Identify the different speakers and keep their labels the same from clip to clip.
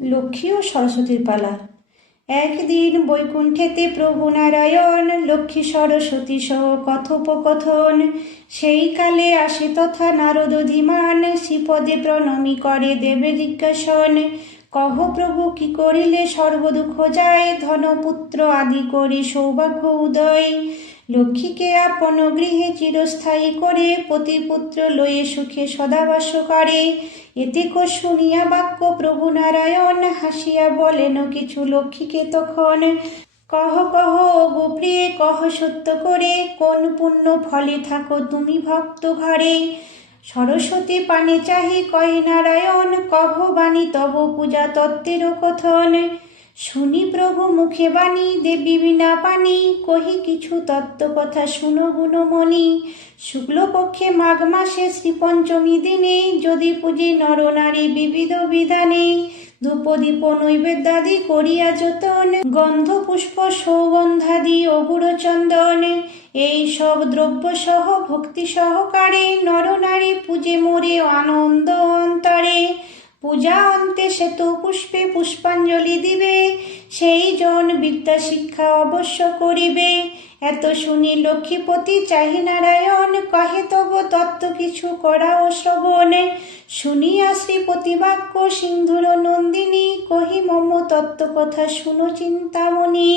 Speaker 1: লক্ষ্মী ও সরস্বতীর পালা। একদিন বৈকুণ্ঠেতে প্রভু নারায়ণ লক্ষ্মী সরস্বতী সহ কথোপকথন, সেই কালে আসে তথা নারদ ধীমান, শ্রীপদে প্রণমী করে দেবে জিজ্ঞাসন, কহ প্রভু, কি করিলে সর্বদুঃখ যায়? ধনপুত্র আদি করি সৌভাগ্য উদয়। লক্ষ্মীকে আপন গৃহে চিরস্থায়ী করে পতিপুত্র লয়ে সুখে সদাবাস করে। এতে কো শুনিয়া বাক্য প্রভু নারায়ণ হাসিয়া বলেন, কিছু লক্ষ্মীকে তখন কহ কহ গোপ্রিয়ে কহ সত্য করে, কোন পুণ্য ফলে থাকো তুমি ভক্ত ঘরে? সরস্বতী পানে চাহি কয় নারায়ণ, কহ বাণী তব পূজা তত্ত্বের কথন। শুনি প্রভু মুখে বাণী, দেবী বিনা পানি কহি কিছু তত্ত্ব কথা শুনো গুণমণি। শুক্লপক্ষে মাঘ মাসে শ্রীপঞ্চমী দিনে যদি পূজে নরনারী বিবিধ বিধানে, ধূপদীপ নৈবেদ্যাদি করিয়া যতন, গন্ধ পুষ্প সৌগন্ধাদি অগুড় চন্দন, এই সব দ্রব্য সহ ভক্তি সহকারে নরনারী পুজে মোরে আনন্দ অন্তরে। পূজা অন্তে শ্বেত পুষ্পে পুষ্পাঞ্জলি দিবে সেই জন বিদ্যা শিক্ষা অবশ্য করিবে। এত শুনি লক্ষ্মীপতি চাহি নারায়ণ কহে, তব তত্ত্ব কিছু করা ও শ্রবণে। শুনিয়া শ্রীপতি বাক্য সিন্ধুর নন্দিনী কহি, মম তত্ত্ব কথা শুনো চিন্তামণি।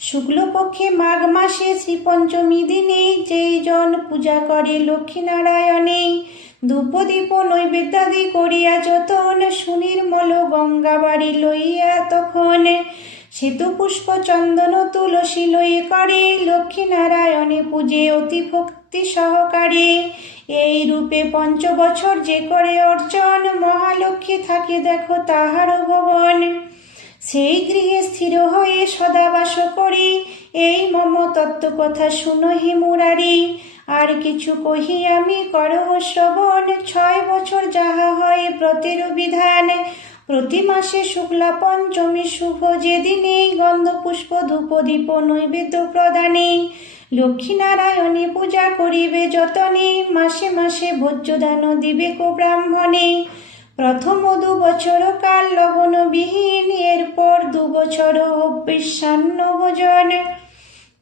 Speaker 1: শুক্লপক্ষে মাঘ মাসে শ্রীপঞ্চমী দিনে যেই জন পূজা করে লক্ষ্মী লক্ষ্মীনারায়ণে ধূপদীপ নৈবেদ্যাদি করিয়া যতন সুনির্মল গঙ্গা বাড়ি লইয়া তখন শ্বেত পুষ্প চন্দন তুলসী লয়ে করে লক্ষ্মীনারায়ণে পূজে অতি ভক্তি সহকারে। এই রূপে পঞ্চ বছর যে করে অর্চন মহালক্ষ্মী থাকে দেখো তাহার ভবন। সেই গৃহে স্থির হয়ে সদা বাস করি, এই মম তত্ত্ব কথা শুনো হে মুরারি। আর কিছু কহি আমি করহ শ্রবণ। ছয় বছর যাহা হয় ব্রতের বিধান। প্রতি মাসে শুক্লা পঞ্চমী শুভ যেদিনে গন্ধ পুষ্প ধূপ দীপ নৈবেদ্য প্রদানে। লক্ষ্মীনারায়ণী পূজা করিবে যতনে, মাসে মাসে ভোজ্যদান দিবে কো ব্রাহ্মণে। প্রথম দু বছর কাল লবণবিহীন, এরপর দু বছর অবিশ্বান্ন ভোজন।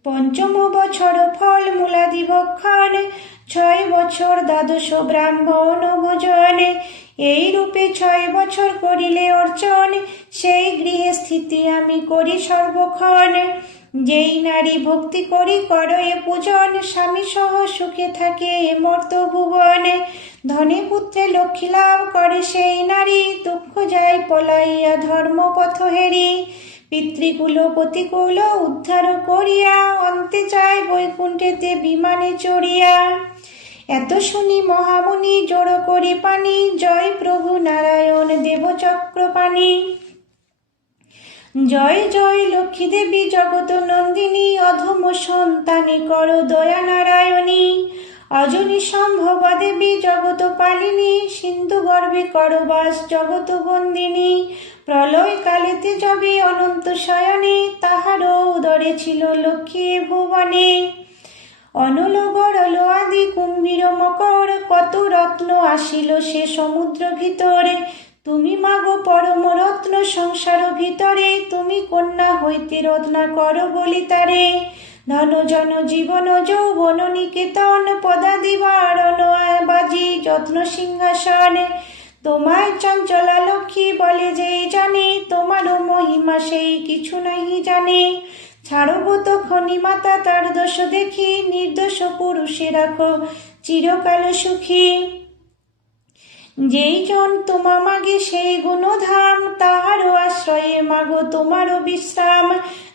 Speaker 1: পঞ্চম বছর ফল মূলাদি ভক্ষণ ছয় বছর দ্বাদশ ব্রাহ্মণ ভোজন। এই রূপে ছয় বছর করিলে অর্চন, সেই গৃহে স্থিতি আমি করি সর্বক্ষণ। যেই নারী ভক্তি করি কর এ পূজন, স্বামী সহ সুখে থাকে এ মর্ত ভুবন। ধনে পুত্রে লক্ষ্মী লাভ করে সেই নারী, দুঃখ যায় পলাইয়া ধর্মপথ হেরি। পিতৃকুল প্রতিকূল উদ্ধার করিয়া অন্তে চায় বৈকুণ্ঠেতে বিমানে চড়িয়া। এত শুনি মহামুনি জড়ো করি পানি, জয় প্রভু নারায়ণ দেবচক্র পানি। জয় জয় লক্ষ্মী দেবী জগত নন্দিনী, অধম সন্তানী কর দয়া নারায়ণী। অজনী সম্ভব দেবী জগত পালিনী, সিন্ধু গর্ভে করবাস জগত বন্দিনী। প্রলয় কালেতে যবে অনন্ত শয়নে, তাহারও উদরে ছিল লক্ষ্মী ভুবনে। অনল গরল আদি কুম্ভীর মকর, কত রত্ন আসিল সে সমুদ্র ভিতরে। তুমি মাগো পরম রত্ন সংসার ভিতরে, তুমি কন্যা হইতে রত্না কর বলি তারে। ধন জন জীবন যৌবন নিকেতন পদাদি বারণ বাজি যত্ন সিংহাসন। তোমায় চঞ্চলা লক্ষ্মী বলে যেই জানে, তোমারও মহিমা সেই কিছু নাহি জানে। ছাড়ব তো খনি মাতা তার দোষ দেখি, নির্দোষ পুরুষে রাখো চিরকাল সুখী। যেই জন তোমা মাগে সেই গুণধাম, তাহারও আশ্রয়ে মাগো তোমারও বিশ্রাম।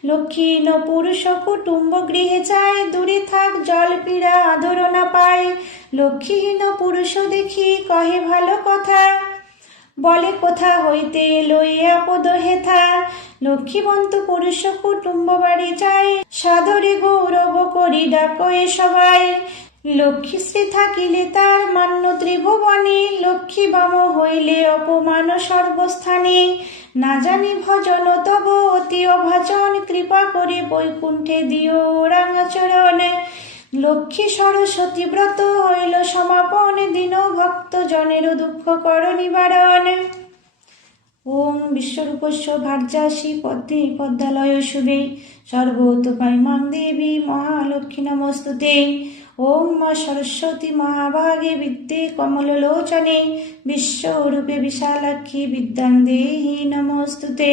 Speaker 1: লক্ষ্মীন পুরুষ কুটুম্ব গৃহে যায়, দূরে থাক জল পীড়া আদর না পায়। লক্ষ্মীহীন পুরুষ দেখি কহে ভালো কথা, বলে কোথা হইতে লই আপদ হেথা। লক্ষ্মীবন্ত পুরুষ কুটুম্ব বাড়ি যায়, সাদরে গৌরব করি ডাকয়ে সবাই। লক্ষ্মীশ্রী থাকিলে তার মান্য ত্রিভুবনে, লক্ষ্মী বাম হইলে অপমান সর্বস্থানে। না জানি ভজন, তব অতি অভাজন, কৃপা করে বৈকুণ্ঠে দিও রাঙাচরণ। লক্ষ্মী সরস্বতী ব্রত হইল সমাপন, দিন ভক্ত জনের দুঃখ কর নিবারণ। ওম বিশ্বরূপস্য ভার্যাসি পদ্মে পদ্মালয় শুভে। সর্বোতপাই মাং দেবী মহালক্ষ্মী নমস্তুতে। ওম মা সরস্বতী মহাভাগে বিদ্যে কমললোচনে বিশ্বরূপে বিশালাক্ষী বিদ্যাং দেহি নমস্তুতে।